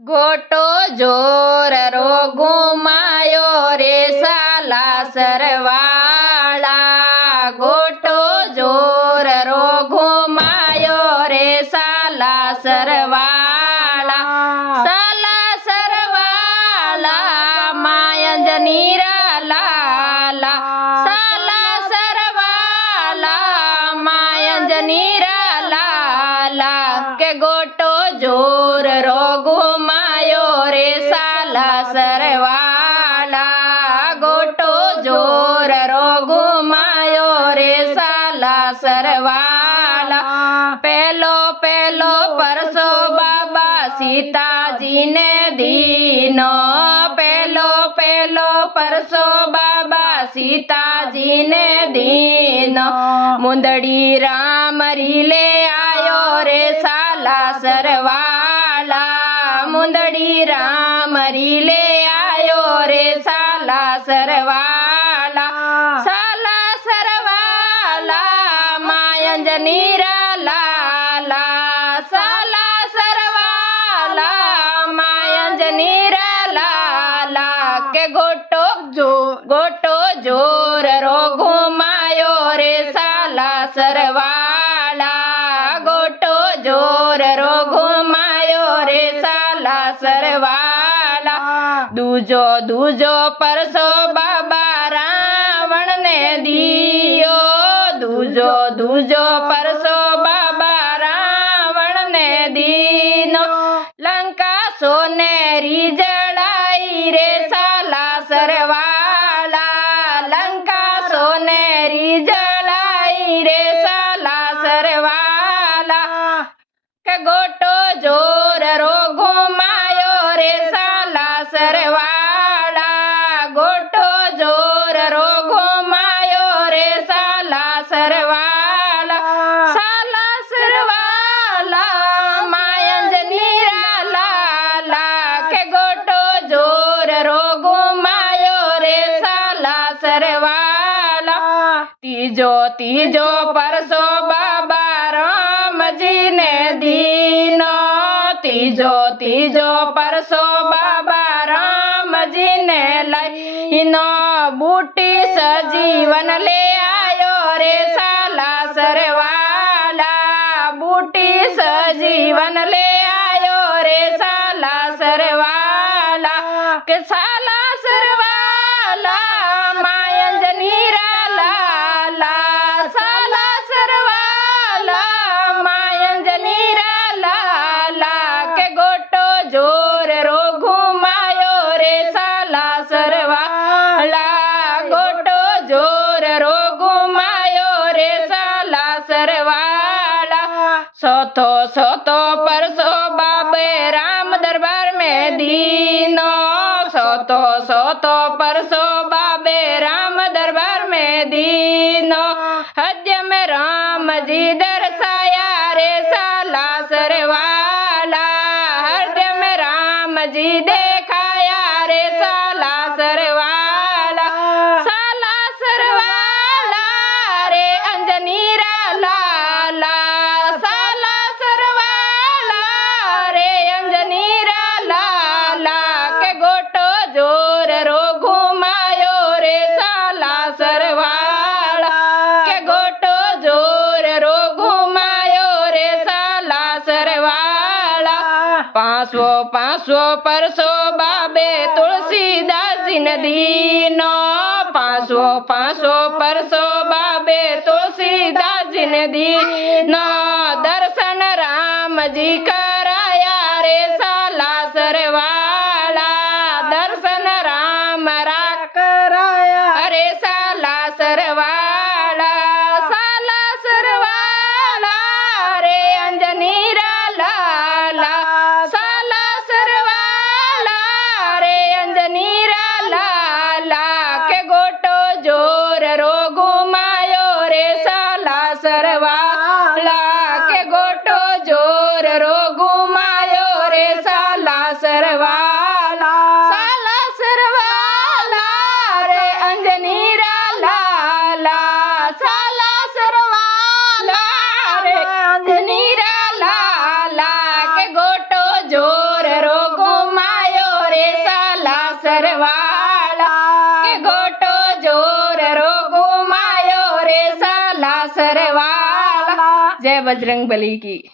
गोटो जोर रो घुमायो रे साला सरवाला। गोटो जोर रो घुमायो रे साला सरवाला। साला सरवाला मायंजनी लाला। साला सरवाला मायंजनी लाला। के गोटो जोर रो घुमायो रे साला सरवाला। गोटो जोर रो घुमायो रे साला सरवाला। पेलो पेलो परसो बाबा सीताजी ने दीनो। पेलो पेलो परसो बाबा सीताजी ने दीनो। मुंदड़ी राम री ले आयो रे साला सरवाला। मुंदड़ी राम री ले आयो रे साला सरवाला। साला सरवाला मायंजनी लाला। साला सरवाला मायंजनी लाला। के गोटो जोर रो घुमायो रे साला सरवाला। गोटो जोर रो घुमायो रे साला सरवाला। दूजो दूजो परसो बाबा रावण ने दियो। दूजो दूजो परसो बाबा रावण ने दीनो। लंका सोनेरी जड़ाई रे साला सरवाला। लंका सोनेरी जड़ाई रे साला सरवाला। के गोटो जोर रो घुमायो रे साला सरवाला। गोटो जोर रो घुमायो रे साला सरवाला। साला सरवाला मायंजनी लाला। के गोटो जोर रो घुमायो रे साला सरवाला। तीजो तीजो परसो बाबा राम जी ने दीनो। तीजो तीजो परसो बाबा राम जी ने लईनो। बूटी सजीवन ले आयो रे साला सरवाला। बूटी सजीवन ले आयो रे साला सरवाला। के साला सरवाला मायंजनी लाला। साला सरवाला मायंजनी लाला। के गोटो जोर रो घुमायो रे साला सरवाला। गोटो जोर रो घुमायो रे साला सरवाला। सोतो सोतो परसो बाबे राम दरबार में दीनो। सोतो सोतो परसो बाबे राम दरबार में दीनो। हद्य में राम जी दर्शाया रे साला सरवाला। हृदय में राम जी देखाया रे साला सरवाला। साला सरवाला रे अंजनी लाला। साला सरवाला रे अंजनी लाला। के गोटो जोर रो घुमायो रे साला सरवाला। के गोटो जोर रो घुमायो रे साला सरवाला। पांचवो पांचवो परसो बाबे तुलसीदास जी ने दीनो। पांचवो पांचवो परसो बाबे तुलसीदास जी ने दीनो। दर्शन राम जी कराया रे साला सरवाला। दर्शन राम रा कराया रे साला सरवाला। साला सरवाला रे अंजनी लाला। साला सरवाला रे अंजनी लाला। के गोटो जोर रो घुमायो रे साला सरवाला। के गोटो जोर रो વાલા. જય બજરંગ બલી કી.